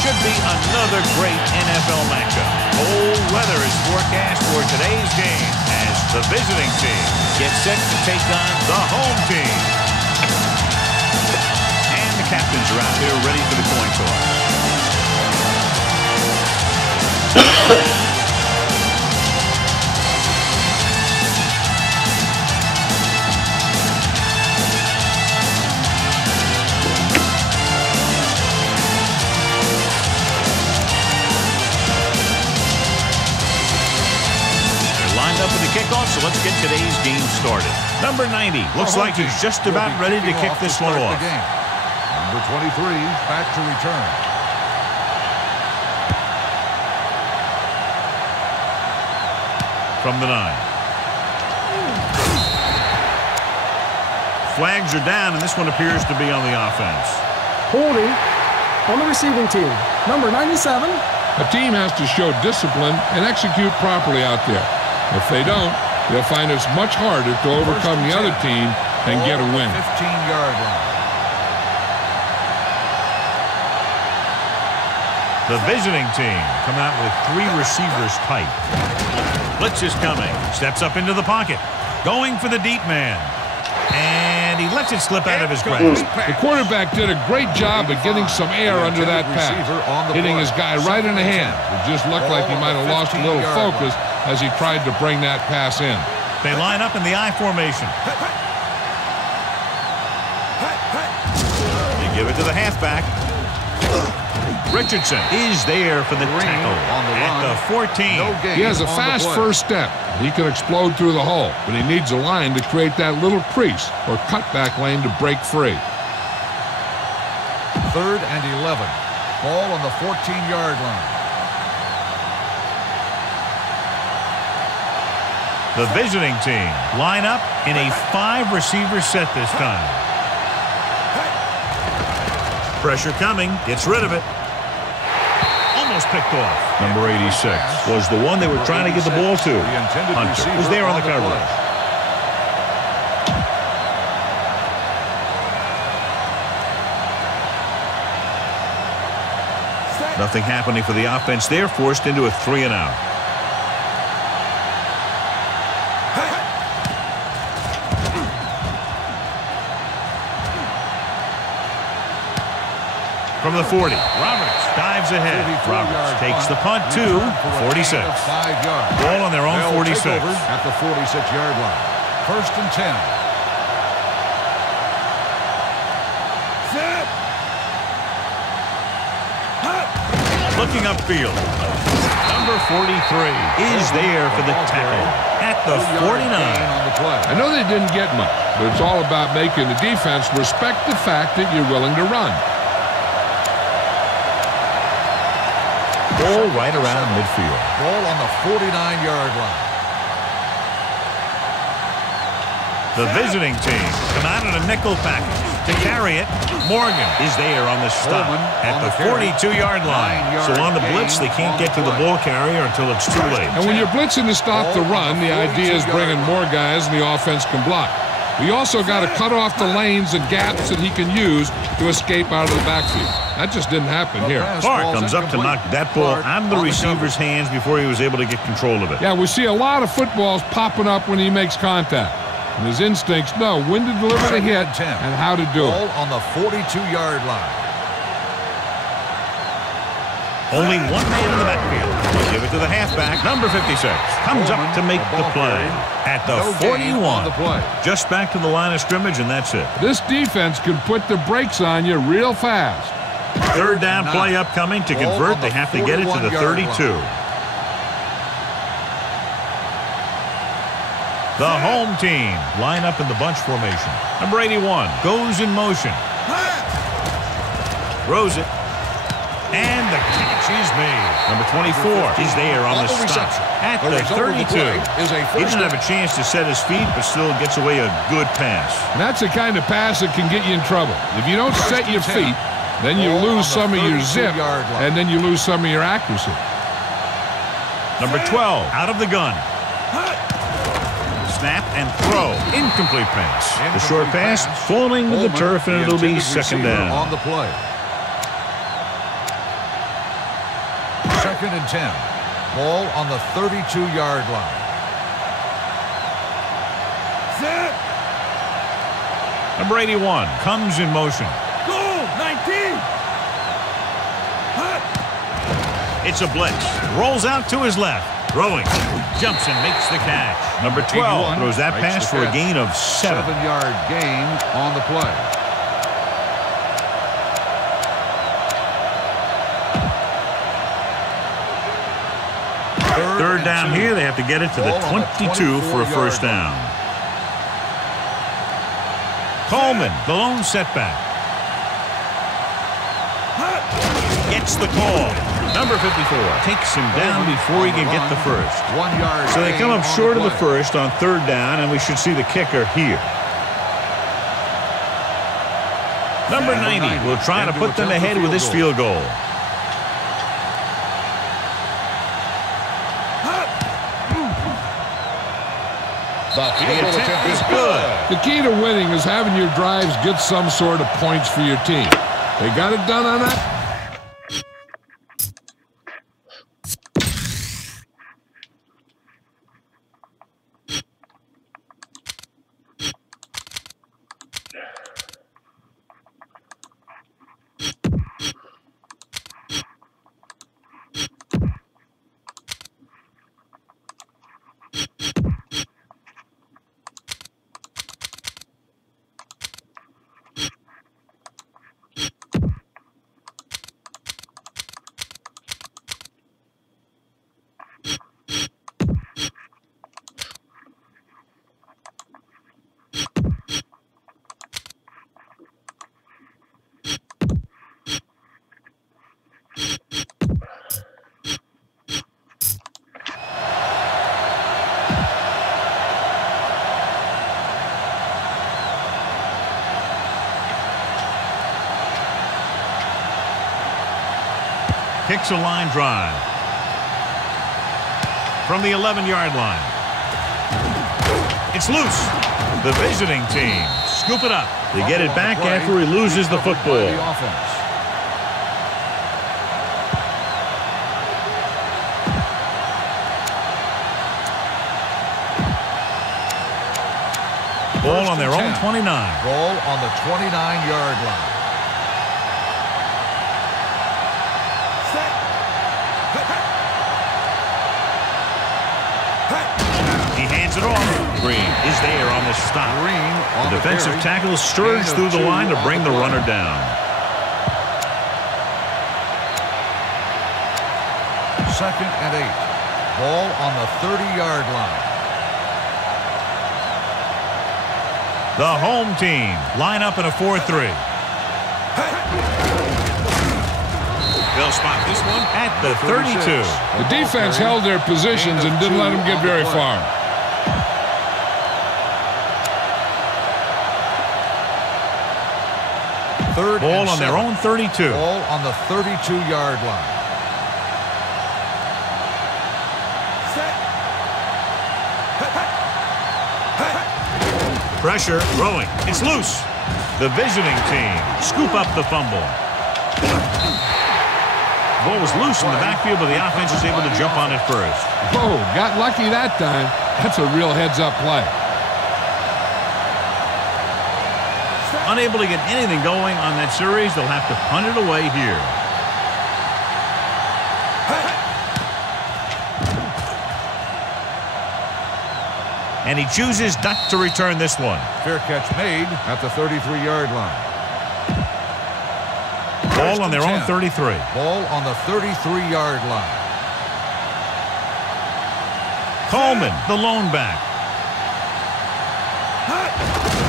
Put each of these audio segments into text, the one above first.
should be another great NFL matchup. Cold weather is forecast for today's game as the visiting team gets set to take on the home team. And the captains are out there ready for the coin toss. Up for the kickoff, so let's get today's game started. Number 90 looks like he's just about ready to kick this one off. Number 23 back to return. From the 9. Flags are down, and this one appears to be on the offense. Holding on the receiving team. Number 97. A team has to show discipline and execute properly out there. If they don't, they'll find it's much harder to overcome the other team and get a win. 15-yard line. The visiting team come out with 3 receivers tight. Blitz is coming. Steps up into the pocket. Going for the deep man. And he lets it slip out of his grasp. The quarterback did a great job of getting some air under that pass, hitting his guy right in the hand. It just looked like he might have lost a little focus as he tried to bring that pass in. They line up in the I formation. They give it to the halfback. Richardson is there for the tackle at the 14. He has a fast first step. He can explode through the hole, but he needs a line to create that little crease or cutback lane to break free. 3rd and 11. Ball on the 14-yard line. The visiting team line up in a 5-receiver set this time. Pressure coming. Gets rid of it. Almost picked off. Number 86 was the one they were trying to get the ball to. Hunter was there on the coverage. Nothing happening for the offense. They're forced into a 3-and-out. From the 40, Roberts dives ahead. Roberts takes the punt to 46. Ball on their own 46. At the 46-yard line. 1st and 10. Looking upfield. Number 43 is there for the tackle at the 49. I know they didn't get much, but it's all about making the defense respect the fact that you're willing to run. Ball right around midfield. Ball on the 49-yard line. The visiting team come out in a nickel package. To carry it, Morgan is there on the stop at the 42-yard line. So on the blitz, they can't get to the ball carrier until it's too late. And when you're blitzing to stop the run, the idea is bringing more guys and the offense can block. We also got to cut off the lanes and gaps that he can use to escape out of the backfield. That just didn't happen here. Clark comes up to knock that ball out of the receiver's hands before he was able to get control of it. Yeah, we see a lot of footballs popping up when he makes contact. And his instincts know when to deliver the hit and how to do it. Ball on the 42-yard line. Only one man in the backfield. They give it to the halfback. Number 56 comes up to make the play at the 41. Just back to the line of scrimmage, and that's it. This defense can put the brakes on you real fast. 3rd down play upcoming. To convert, they have to get it to the 32. The home team line up in the bunch formation. Number 81 goes in motion. Throws it. And the catch is made. Number 24 is there on the stop at the 32. He didn't have a chance to set his feet, but still gets away a good pass. And that's the kind of pass that can get you in trouble. If you don't set your feet, then you lose some of your zip, and then you lose some of your accuracy. Number 12 out of the gun. Snap and throw. Incomplete pass. The short pass falling to the turf, and it'll be 2nd down. On the play. 2nd and 10. Ball on the 32-yard line. Set. Number 81 comes in motion. Goal, 19. Hut. It's a blitz. Rolls out to his left. Throwing. Jumps and makes the catch. Number 12 throws that pass for a gain of 7. 7-yard gain on the play. Third down here. They have to get it to the 22 for a first down. Coleman, the lone setback. Gets the call. Number 54 takes him down before he can get the first. 1 yard. So they come up short of the first on third down, and we should see the kicker here. Number 90 will try to put them ahead with this field goal. The field goal attempt is good. The key to winning is having your drives get some sort of points for your team. They got it done on that. Kicks a line drive. From the 11-yard line. It's loose. The visiting team scoop it up. They get it back after he loses the football. Ball on their own 29. Ball on the 29-yard line. He hands it off. Green is there on the stop. The defensive tackle surged through the line to bring the runner down. Second and 8. Ball on the 30-yard line. The home team line up in a 4-3. They'll spot this one at the 32. The defense held their positions and didn't let them get very far. Ball on their own 32. Ball on the 32-yard line. Pressure, throwing. It's loose. The visiting team scoop up the fumble. Ball was loose in the backfield, but the offense was able to jump on it first. Oh, got lucky that time. That's a real heads-up play. Unable to get anything going on that series, they'll have to punt it away here. And he chooses not to return this one. Fair catch made at the 33-yard line. Ball on their own 33. Ball on the 33-yard line. Coleman, the lone back.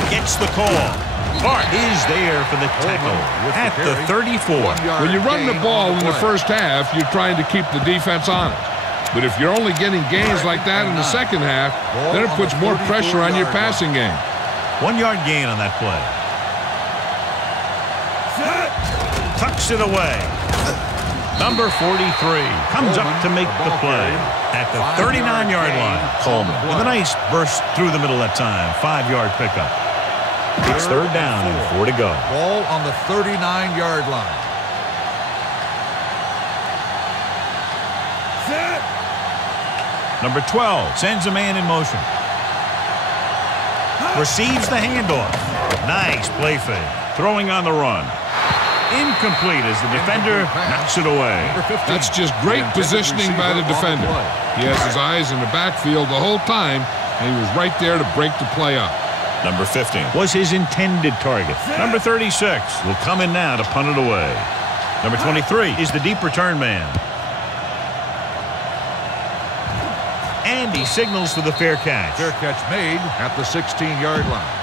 Gets the call. Bart is there for the tackle at the 34. When you run the ball in the first half, you're trying to keep the defense on it. But if you're only getting gains like that in the second half, then it puts more pressure on your passing game. 1 yard gain on that play. Tucks it away. Number 43 comes up to make the play at the 39-yard line. Coleman with a nice burst through the middle that time. 5-yard pickup. It's third down and 4 to go. Ball on the 39-yard line. Number 12 sends a man in motion. Receives the handoff. Nice play fake. Throwing on the run. Incomplete as the defender knocks it away. That's just great positioning by the defender. He has his eyes in the backfield the whole time, and he was right there to break the play up. Number 15 was his intended target. Number 36 will come in now to punt it away. Number 23 is the deep return man. And he signals for the fair catch. Fair catch made at the 16-yard line.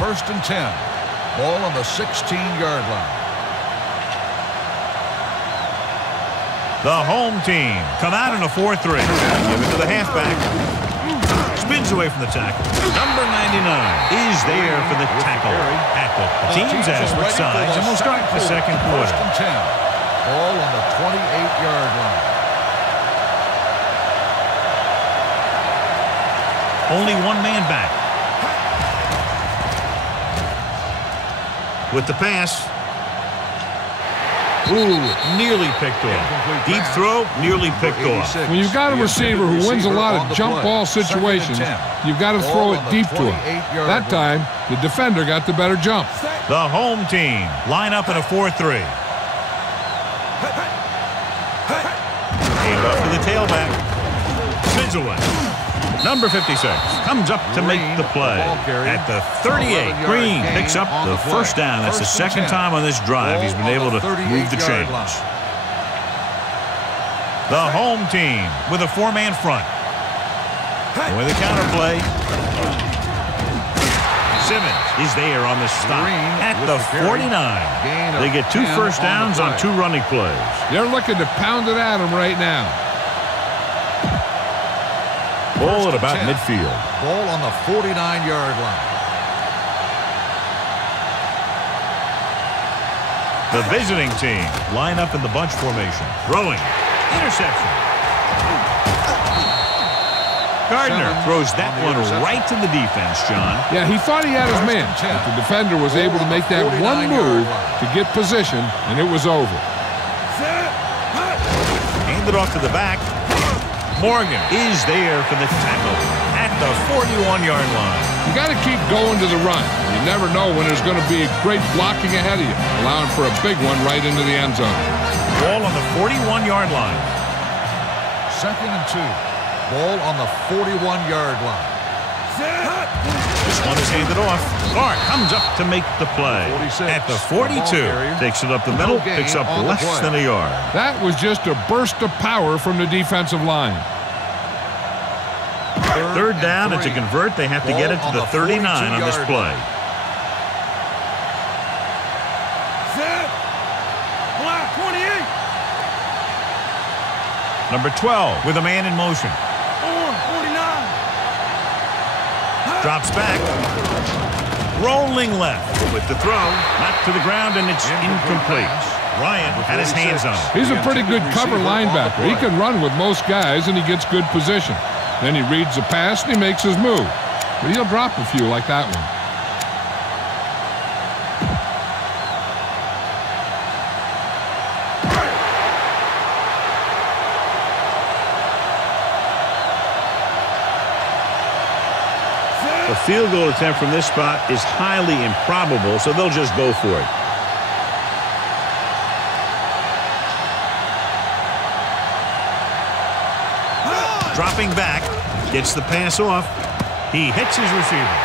First and 10. Ball on the 16-yard line. The home team come out in a 4-3. Give it to the halfback. Spins away from the tackle. Number 99 is there for the tackle. The team's as for sides, and we'll start the second quarter. First and 10. Ball on the 28-yard line. Only one man back. With the pass. Ooh, nearly picked off. Deep throw, nearly picked off. When you've got a receiver who wins a lot of jump ball situations, you've got to throw it deep to him. That time, the defender got the better jump. The home team line up in a 4-3. Hand off to the tailback. Spins away. Number 56 comes up to make the play. At the 38, Green picks up the first down. That's the second time on this drive he's been able to move the chains. The home team with a four-man front. With a counter play. Simmons is there on the stop at the 49. They get 2 first downs on 2 running plays. They're looking to pound it at him right now. Ball at about midfield. Ball on the 49-yard line. The visiting team line up in the bunch formation. Throwing. Interception. Gardner throws that one right to the defense, John. Yeah, he thought he had his man, but the defender was able to make that one move to get position, and it was over. Handed off to the back. Morgan is there for the tackle at the 41-yard line. You got to keep going to the run. You never know when there's going to be great blocking ahead of you, allowing for a big one right into the end zone. Ball on the 41-yard line. Second and 2. Ball on the 41-yard line. This one is handed off. Clark comes up to make the play. At the 42. Takes it up the middle, picks up less than a yard. That was just a burst of power from the defensive line. Third down, and to convert, they have to get it to the 39 on this play. Number 12 with a man in motion. Drops back. Rolling left with the throw. Knocked to the ground, and it's incomplete. Ryan had his hands on it. He's a pretty good cover linebacker. He can run with most guys, and he gets good position. Then he reads the pass, and he makes his move. But he'll drop a few like that one. A field goal attempt from this spot is highly improbable, so they'll just go for it. Dropping back, gets the pass off. He hits his receiver.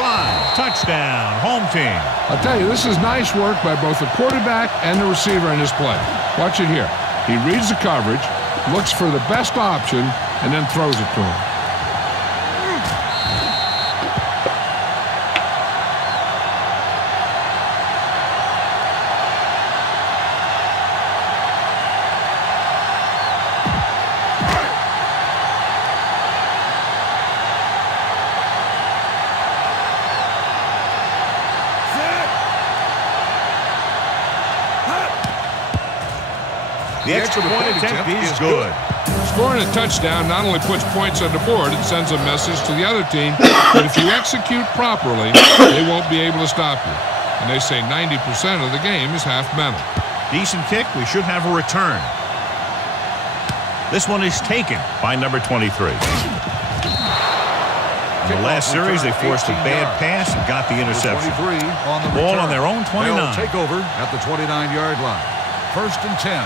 5, touchdown, home team. I'll tell you, this is nice work by both the quarterback and the receiver in this play. Watch it here. He reads the coverage, looks for the best option, and then throws it to him. The extra point attempt is good. Scoring a touchdown not only puts points on the board, it sends a message to the other team that if you execute properly, they won't be able to stop you. And they say 90% of the game is half mental. Decent kick. We should have a return. This one is taken by number 23. In the last series, they forced a bad pass and got the interception. Ball on their own 29. They'll take over at the 29-yard line. 1st and 10.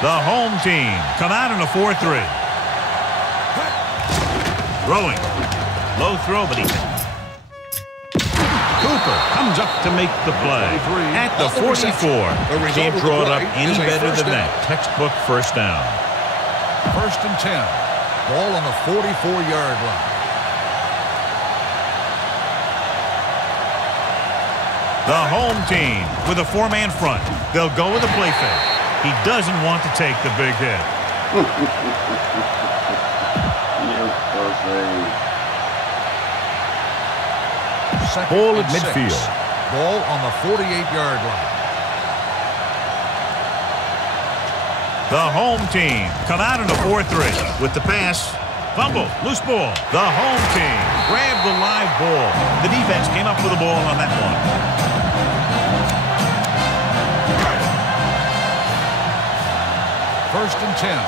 The home team come out in a 4-3. Throwing. Low throw, but he... Cooper comes up to make the play at the 44. Can't draw it up any better than that. Textbook first down. 1st and 10. Ball on the 44-yard line. The home team with a 4-man front. They'll go with a play fake. He doesn't want to take the big hit. Ball at midfield. Ball on the 48-yard line. The home team come out in a 4-3 with the pass. Fumble, loose ball. The home team grabbed the live ball. The defense came up with the ball on that one. First and 10.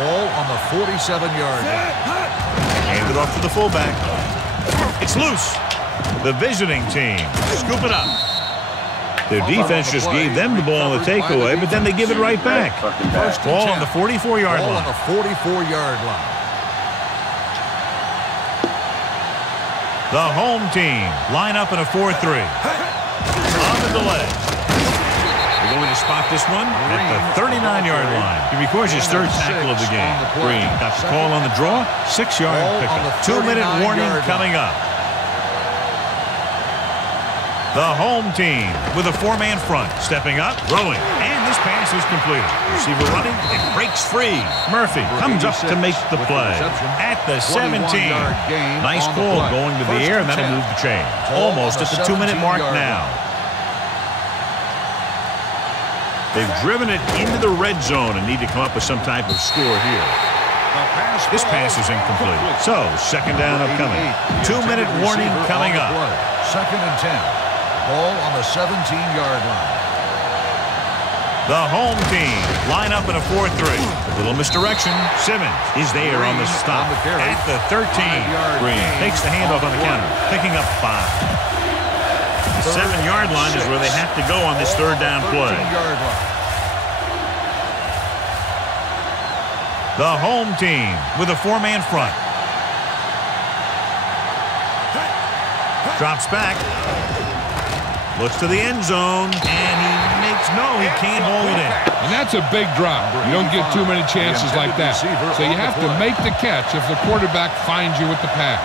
Ball on the 47-yard line. Hand it off to the fullback. It's loose. The visiting team scoop it up. Their defense just gave them the ball on the takeaway, but then they give it right back. Ball on the 44-yard line. Ball on the 44-yard line. The home team line up in a 4-3. On the delay. They're going to spot this one at the 39-yard line. He records his 3rd tackle of the game. Green got the call on the draw. 6-yard pickup. 2-minute warning coming up. The home team with a 4-man front. Stepping up, throwing, and this pass is completed. Receiver running, it breaks free. Murphy comes up to make the play at the 17. Nice call going to the air, and that'll move the chain. Almost at the 2-minute mark now. They've driven it into the red zone and need to come up with some type of score here. This pass is incomplete. So, 2nd down upcoming. 2-minute warning coming up. 2nd and 10. Ball on the 17-yard line. The home team line up in a 4-3. A little misdirection. Simmons is there on the stop at the 13. Green takes the handoff on the counter, picking up 5. The 7-yard line is where they have to go on this 3rd down play. The home team with a 4-man front. Drops back. Looks to the end zone, and he makes he can't hold it in. And that's a big drop. You don't get too many chances like that. So you have to make the catch if the quarterback finds you with the pass.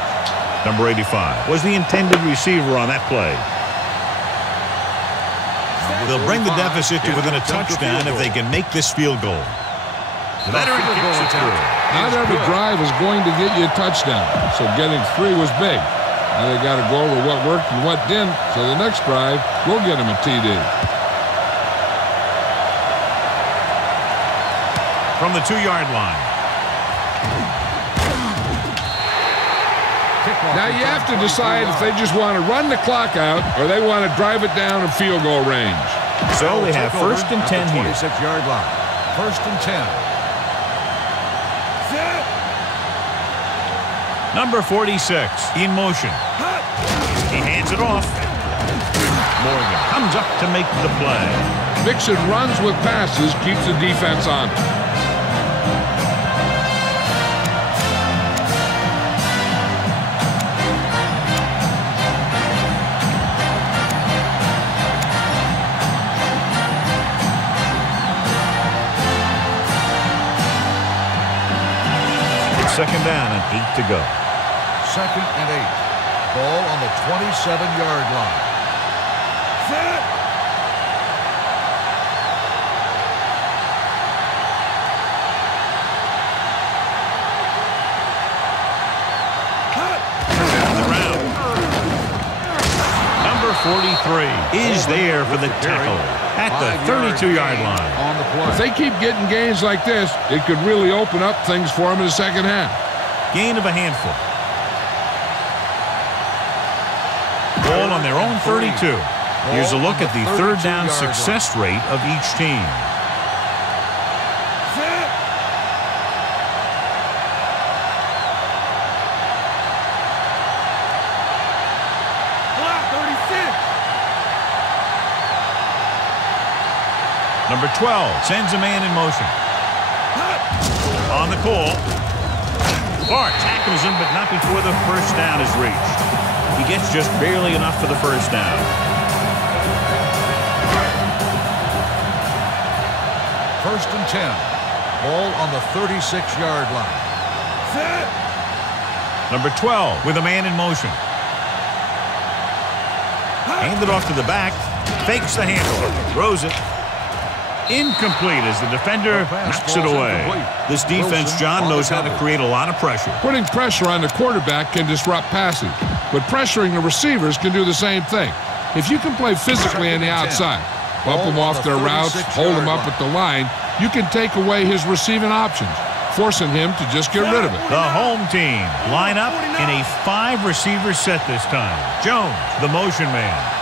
Number 85 was the intended receiver on that play. They'll bring the deficit to within a touchdown if they can make this field goal. The veteran kicks it through. Not every drive is going to get you a touchdown, so getting 3 was big. Now they got to go over what worked and what didn't, so the next drive will get them a TD. From the 2-yard line. Now you have to decide if they just want to run the clock out or they want to drive it down in field goal range. So they have 1st and 10 here. 26-yard line. 1st and 10. Number 46 in motion. He hands it off. Morgan comes up to make the play. Mixing runs with passes keeps the defense on. It's 2nd down and 8 to go. 2nd and 8. Ball on the 27-yard line. Down the round. Number 43 is there for the tackle at the 32-yard line. On the play. If they keep getting gains like this, it could really open up things for them in the second half. Gain of a handful. Ball on their own 32. Here's a look at the third down success rate of each team. Number 12 sends a man in motion. On the call. Clark tackles him, but not before the first down is reached. He gets just barely enough for the first down. First and 10. Ball on the 36-yard line. Number 12 with a man in motion. Handed off to the back. Fakes the handoff. Throws it. Incomplete as the defender knocks it away. This defense, John, knows how to create a lot of pressure. Putting pressure on the quarterback can disrupt passing, but pressuring the receivers can do the same thing. If you can play physically on the outside, bump them off their routes, hold them up at the line, you can take away his receiving options, forcing him to just get rid of it. The home team line up in a 5-receiver set this time. Jones, the motion man.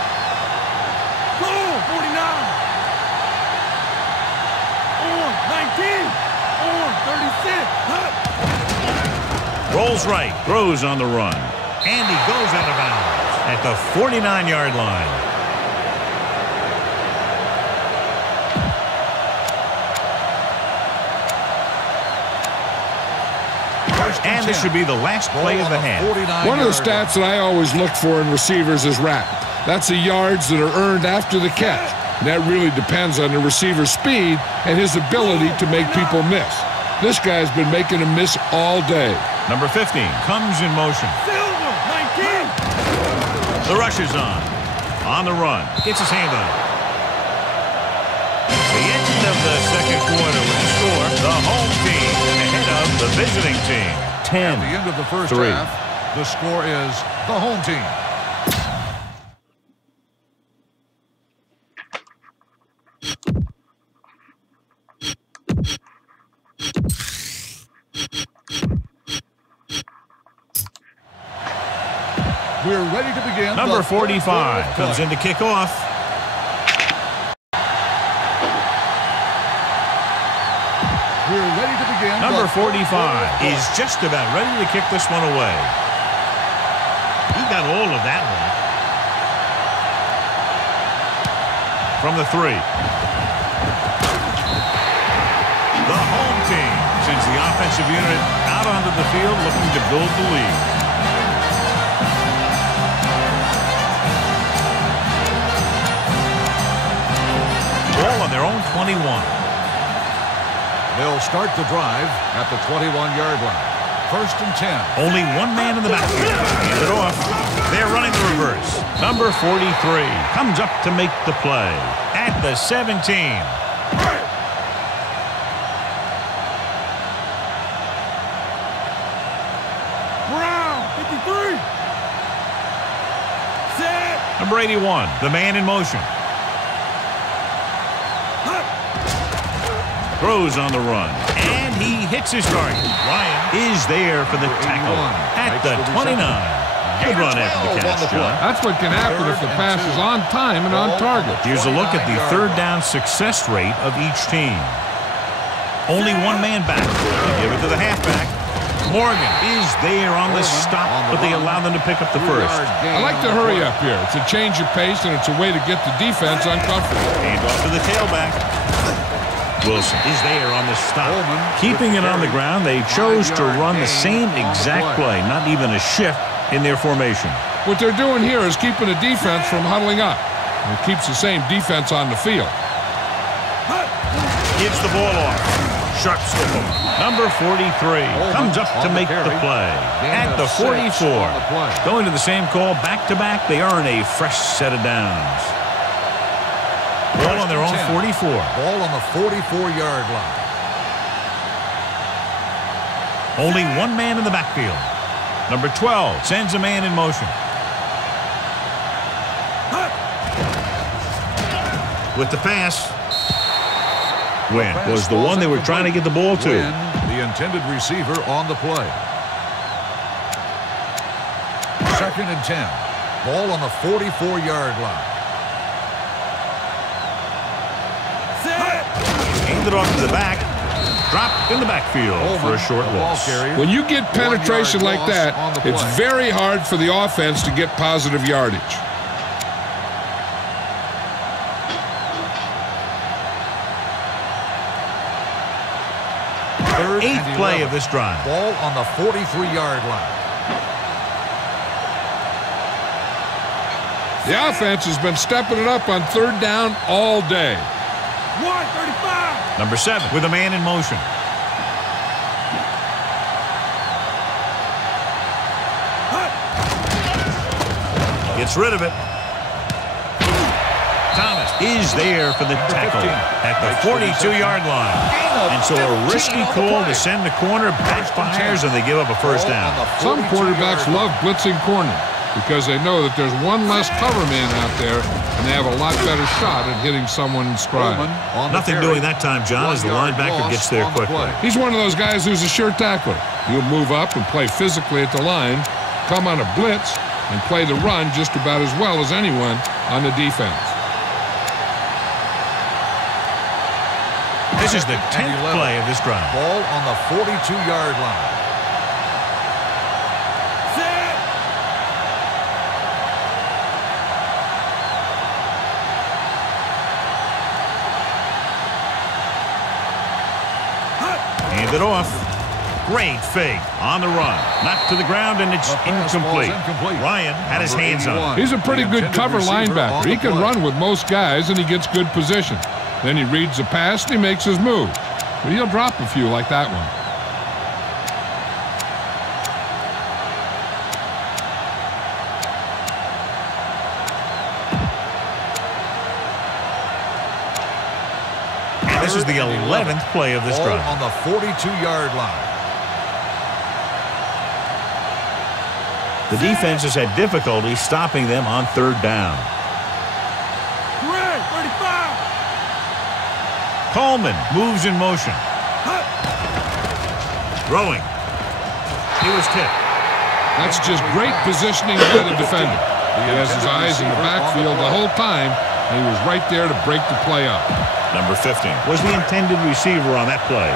Rolls right, throws on the run, and he goes out of bounds at the 49-yard line. And this should be the last play of the half. One of the stats that I always look for in receivers is RAP. That's the yards that are earned after the catch. And that really depends on the receiver's speed and his ability to make people miss. This guy's been making them miss all day. Number 15 comes in motion. The rush is on. On the run. Gets his hand on it. The end of the second quarter with the score. The home team ahead of the visiting team. 10. At the end of the first half, the score is the home team. We're ready to begin. Number 45 comes in to kick off. We're ready to begin. Number 45 is just about ready to kick this one away. He got all of that one. From the 3. The home team sends the offensive unit out onto the field looking to build the lead. Ball on their own 21. They'll start the drive at the 21-yard line. First and 10. Only one man in the backfield. Hand it off. They're running the reverse. Number 43 comes up to make the play at the 17. Brown, 53. Set. Number 81, the man in motion. Throws on the run, and he hits his target. Ryan is there for the tackle at the 29. Good run after the catch, John. That's what can happen if the pass is on time and on target. Here's a look at the third down success rate of each team. Only one man back. They give it to the halfback. Morgan is there on the stop, but they allow them to pick up the first. I like to hurry up here. It's a change of pace, and it's a way to get the defense uncomfortable. Hand off to the tailback. Wilson is there on the stop. Keeping it on the ground, they chose to run the same exact play, not even a shift in their formation. What they're doing here is keeping the defense from huddling up. It keeps the same defense on the field. Gives the ball off. Sharp stiff. Number 43 comes up to make the play at the 44. Going to the same call back-to-back, they earn a fresh set of downs. Ball on their own 44. Ball on the 44-yard line. Only one man in the backfield. Number 12 sends a man in motion. With the pass. Wynn was the one they were trying to get the ball to. Wynn, the intended receiver on the play. Second and 10. Ball on the 44-yard line. Handed off to the back. Dropped in the backfield for a short loss. When you get penetration like that, it's very hard for the offense to get positive yardage. Eighth play of this drive. Ball on the 43-yard line. The offense has been stepping it up on third down all day. 135. Number 7 with a man in motion. Gets rid of it. Thomas is there for the tackle at the 42-yard line. And so a risky call to send the corner backfires, and they give up a first down. Some quarterbacks love blitzing corner because they know that there's one less cover man out there, and they have a lot better shot at hitting someone in stride. Nothing doing that time, John, as the linebacker gets there quickly. He's one of those guys who's a sure tackler. He'll move up and play physically at the line, come on a blitz, and play the run just about as well as anyone on the defense. This is the 10th play of this drive. Ball on the 42-yard line. Set. Hand it off. Great fake on the run. Knocked to the ground, and it's incomplete. Ryan had his hands on it. He's a pretty good cover linebacker. He can run with most guys, and he gets good position. Then he reads the pass, and he makes his move. But he'll drop a few like that one. And this is the 11th play of this drive. On the 42-yard line. The defense has had difficulty stopping them on third down. 35. Coleman moves in motion. Throwing. He was tipped. That's just great positioning by the defender. He has his eyes in the backfield the whole time, and he was right there to break the play up. Number 15 was the intended receiver on that play.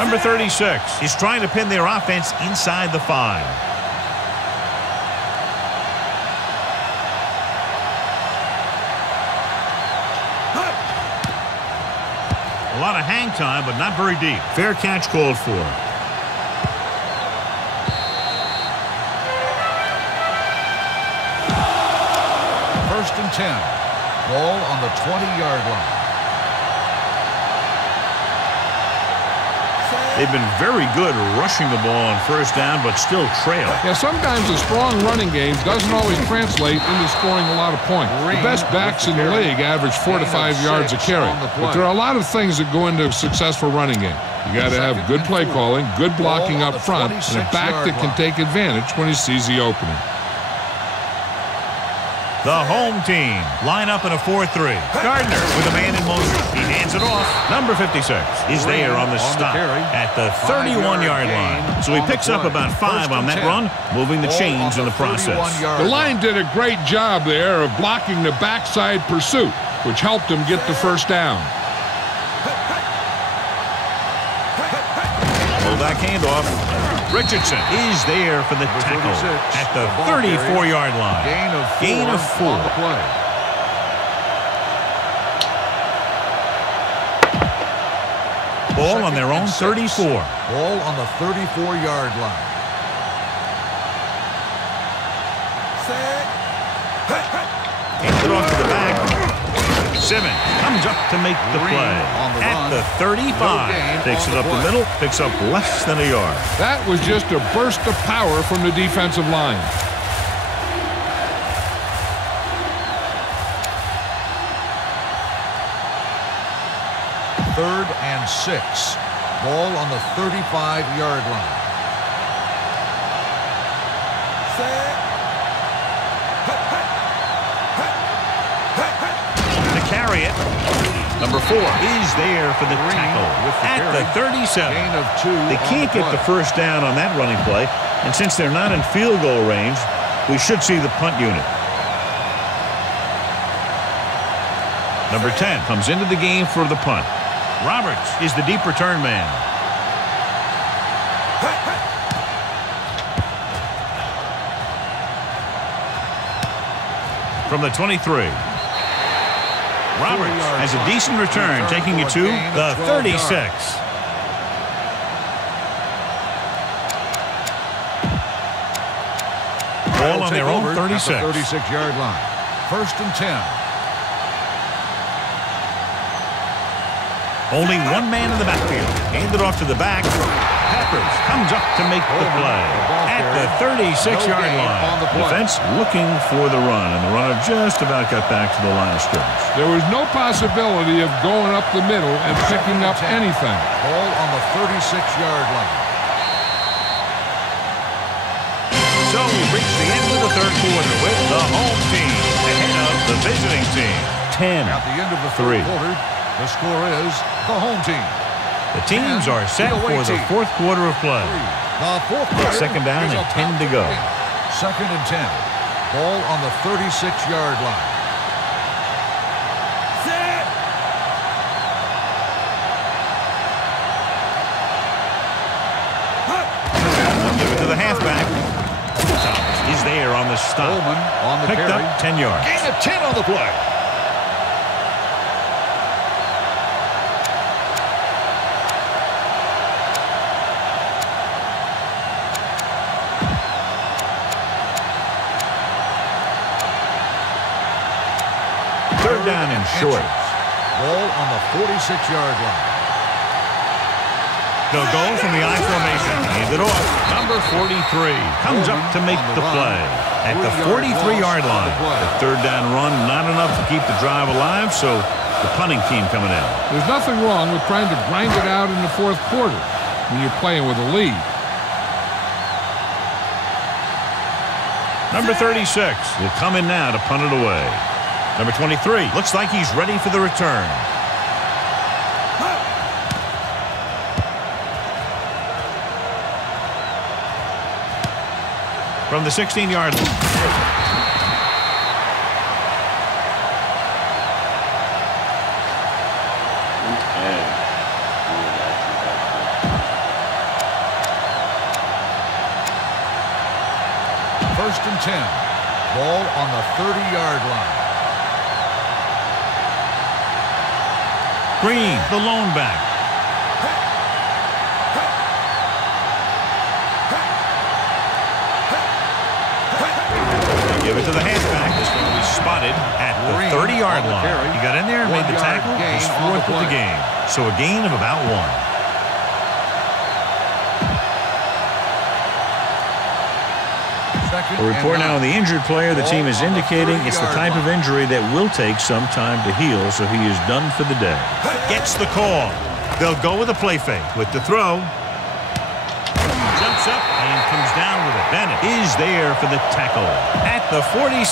Number 36 is trying to pin their offense inside the 5. A lot of hang time, but not very deep. Fair catch called for. First and 10. Ball on the 20-yard line. They've been very good rushing the ball on first down, but still trail. Yeah, sometimes a strong running game doesn't always translate into scoring a lot of points. The best backs in the league average 4 to 5 yards a carry. But there are a lot of things that go into a successful running game. You got to have good play calling, good blocking up front, and a back that can take advantage when he sees the opening. The home team line up in a 4-3. Gardner with a man in motion. He hands it off. Number 56 is there on the stop at the 31-yard line. So he picks up about 5 on that run, moving the chains in the process. The line did a great job there of blocking the backside pursuit, which helped him get the first down. Fullback handoff. Richardson is there for the tackle at the 34-yard line. Gain of 4. On the play. Ball on their own 34. Ball on the 34-yard line. Hands it off to the back. Simmons comes up to make the play at the 35. Takes it up the middle, picks up less than a yard. That was just a burst of power from the defensive line. Third and 6. Ball on the 35-yard line. To carry it. Number 4 is there for the tackle at the 37. They can't get the first down on that running play, and since they're not in field goal range, we should see the punt unit. Number 10 comes into the game for the punt. Roberts is the deep return man. From the 23. Roberts has a decent return, taking it to the 36. Ball on their own 36. 36-yard line. 1st and 10. Only one man in the backfield. Handed off to the back. Peppers comes up to make the play at the 36-yard line. Defense looking for the run, and the runner just about got back to the line of scrimmage. There was no possibility of going up the middle and picking up anything. Ball on the 36-yard line. So we reach the end of the third quarter with the home team ahead of the visiting team. 10-3. At the end of the third quarter, the score is the home team. The teams are set for the fourth quarter of play. The fourth quarter. Second down and 10 to go. 2nd and 10. Ball on the 36-yard line. Set. Give it to the halfback. Thomas is there on the stop. Coleman on the Picked carry. up 10 yards. Gain of 10 on the play. Third down and short. Ball on the 46-yard line. They'll go from the I formation. Hand it off. Number 43 comes up to make the play at the 43-yard line. The third down run, not enough to keep the drive alive, so the punting team coming in. There's nothing wrong with trying to grind it out in the fourth quarter when you're playing with a lead. Number 36 will come in now to punt it away. Number 23 looks like he's ready for the return. From the 16-yard line. First and 10. Ball on the 30-yard line. Green, the lone back. Give it to the halfback. This one will be spotted at the 30-yard line. He got in there and made the tackle. He's fourth of the game. So a gain of about 1. A report now on the injured player. The team is indicating it's the type of injury that will take some time to heal, so he is done for the day. Gets the call. They'll go with a play fake. With the throw. Jumps up and comes down with it. Bennett is there for the tackle at the 46.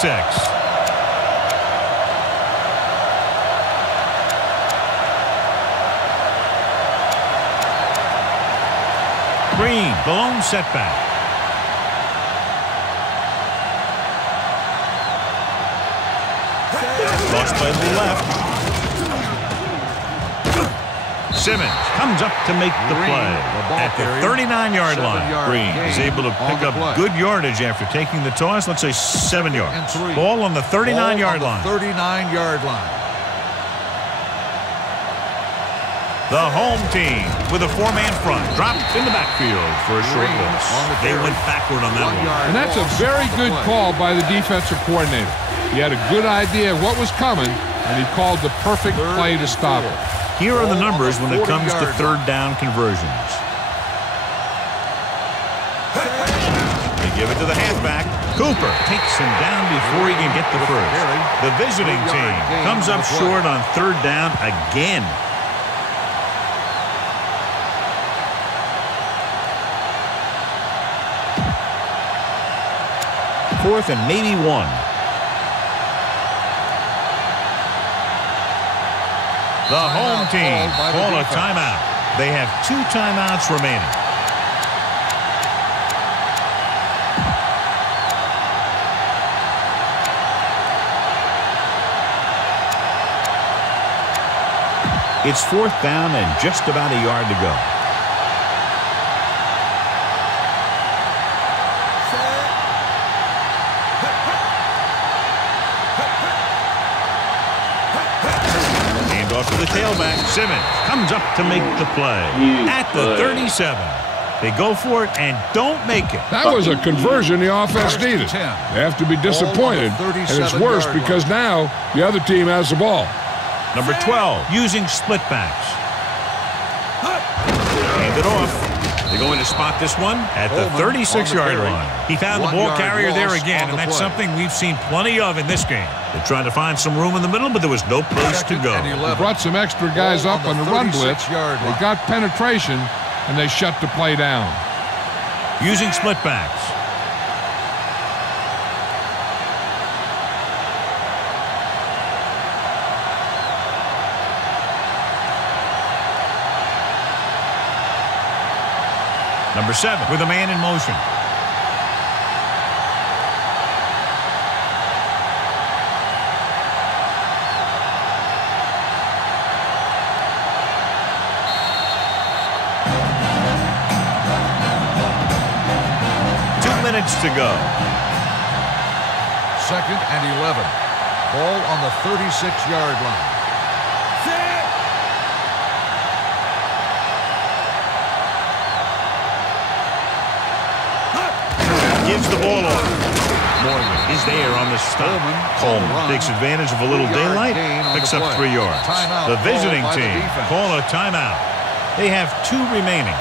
Green, the lone setback. Lost by the left. Simmons comes up to make the play at the 39-yard line. Green is able to pick up good yardage after taking the toss. Let's say 7 yards. Ball on the 39-yard line. 39-yard line. The home team with a 4-man front dropped in the backfield for a short loss. They went backward on that one. And that's a very good call by the defensive coordinator. He had a good idea of what was coming, and he called the perfect play to stop it. Here are the numbers when it comes to third down conversions. They give it to the halfback. Cooper takes him down before he can get the first. The visiting team comes up short on third down again. Fourth and maybe 1. The home team call a timeout. They have 2 timeouts remaining. It's 4th down and just about a yard to go. Hand off to the tailback. Simmons comes up to make the play. At the 37. They go for it and don't make it. That was a conversion the offense needed. They have to be disappointed, and it's worse because now the other team has the ball. Number 12, using split backs. Hand it off. They're going to spot this one at the 36-yard line. He found the ball carrier there again, and that's something we've seen plenty of in this game. They tried to find some room in the middle, but there was no place to go. They brought some extra guys up on the run blitz. They got penetration, and they shut the play down. Using split backs. Number 7 with a man in motion. To go. 2nd and 11. Ball on the 36-yard line. Gives the ball off. Morgan is there on the stop. Coleman takes advantage of a little daylight, picks up 3 yards. The visiting team call a timeout. They have 2 remaining.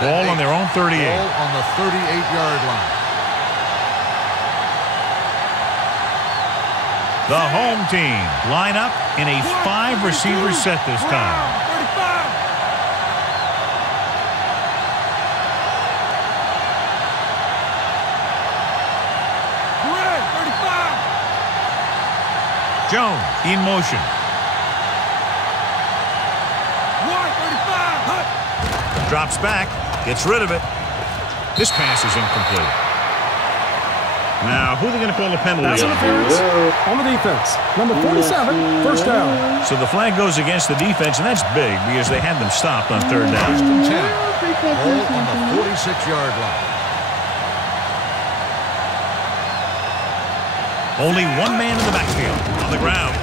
Ball on their own 38. Ball on the 38-yard line. The home team line up in a 5-receiver set this time. 35. Jones in motion. Drops back, gets rid of it. This pass is incomplete. Now, who are they going to call a penalty? Pass interference on the defense. Number 47, 1st down. So the flag goes against the defense, and that's big because they had them stopped on 3rd down. 10. Ball on the 46-yard line. Only one man in the backfield on the ground.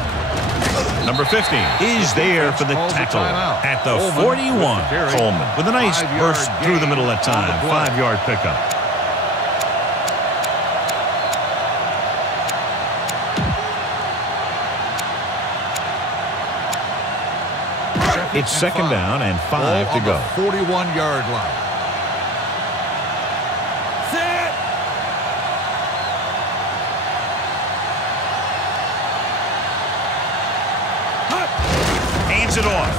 Number 50 is there for the tackle at the 41. Coleman with a nice burst through the middle that time. 5-yard pickup. It's 2nd down and 5 to go. 41-yard line. It off.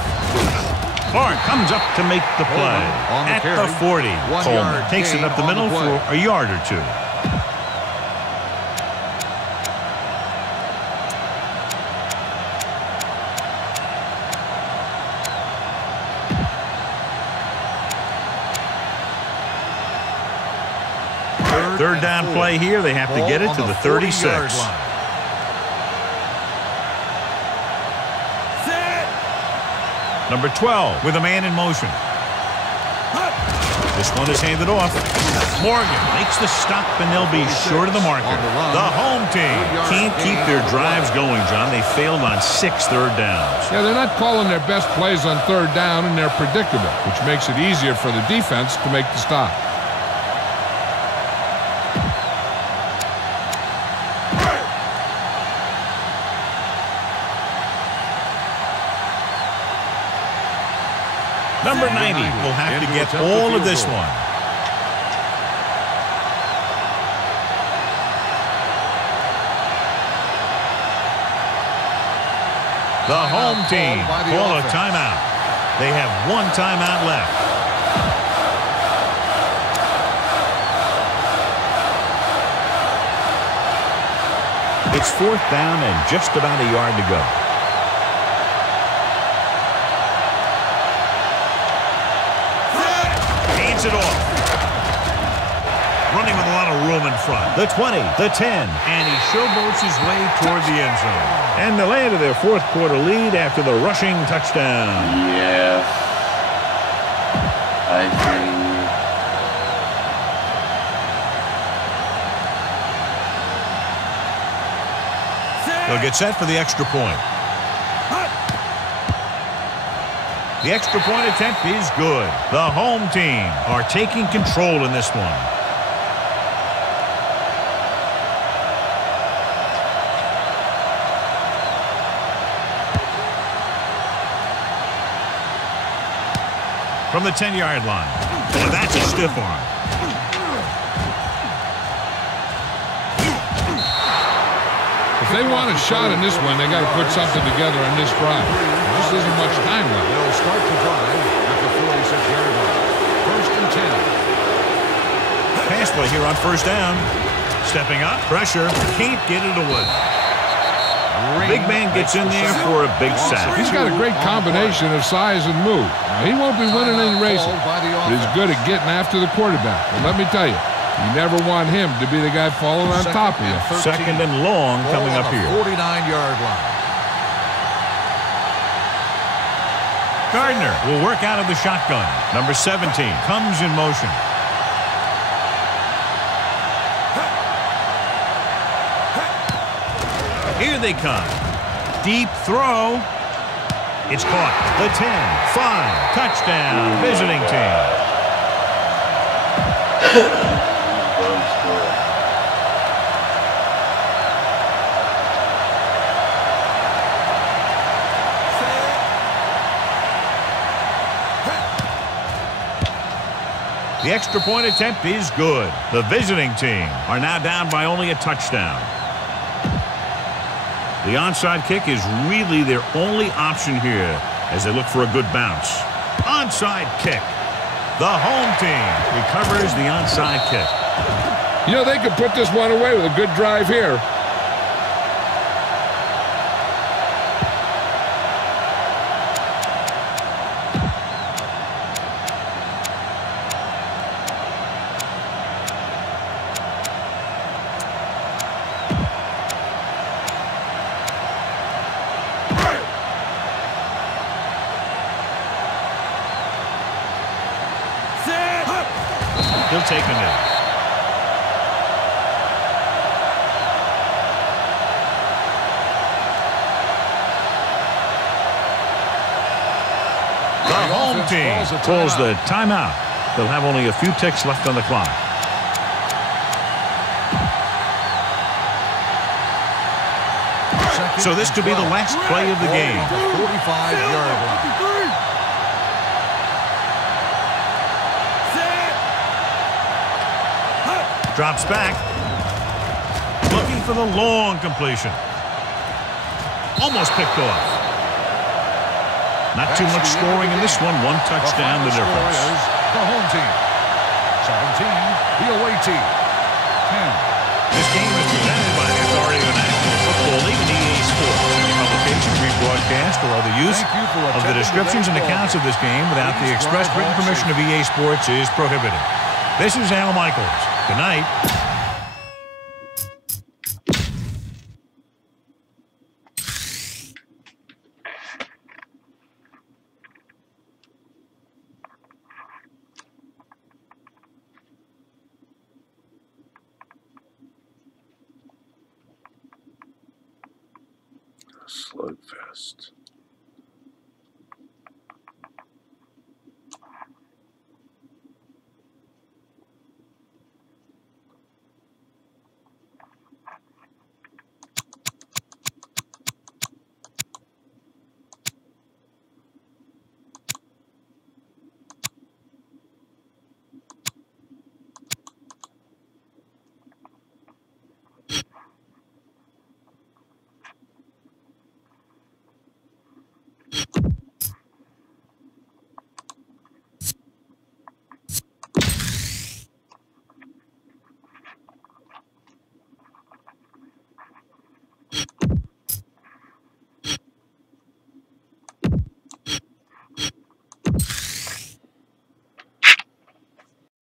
Clark comes up to make the play at the 40. Coleman takes it up the middle for a yard or 2. Third down play here. They have to get it to the 36. Number 12 with a man in motion. This one is handed off. Morgan makes the stop, and they'll be short of the marker. The home team can't keep their drives going, John. They failed on 6 third downs. Yeah, they're not calling their best plays on 3rd down, and they're predictable, which makes it easier for the defense to make the stop. Number 90 will have to get all of this one. The home team call a timeout. They have 1 timeout left. It's 4th down and just about a yard to go. Hands it off. Running with a lot of room in front. The 20, the 10. And he showboats his way toward the end zone. And they landed their fourth quarter lead after the rushing touchdown. Yes. I think. They'll get set for the extra point. The extra point attempt is good. The home team are taking control in this one. From the 10-yard line. Well, that's a stiff arm. If they want a shot in this one, they got to put something together on this drive. There just isn't much time left. They'll start the drive at the 46-yard line. First and 10. Pass play here on first down. Stepping up, pressure, can't get it away. Big man gets in there for a big sack. He's got a great combination of size and move. Now, he won't be winning any races, but he's good at getting after the quarterback. And let me tell you, you never want him to be the guy falling on top of you. Second and long coming up here. 49-yard line. Gardner will work out of the shotgun. Number 17 comes in motion. Here they come. Deep throw. It's caught. The 10, 5, touchdown, visiting team. The extra point attempt is good. The visiting team are now down by only a touchdown. The onside kick is really their only option here as they look for a good bounce. Onside kick. The home team recovers the onside kick. You know, they could put this one away with a good drive here. He'll take a knee. The home team calls the timeout. They'll have only a few ticks left on the clock. So this could be the last play of the game. 45-yard line. Drops back. Looking for the long completion. Almost picked off. Not too much scoring in this one. One touchdown, the difference. The home team. 17, the away team. 10. This game is presented by the authority of the National Football League and EA Sports. Any publication, rebroadcast, or other use of the descriptions and accounts of this game without the express written permission of EA Sports is prohibited. This is Al Michaels. Good night. Slugfest.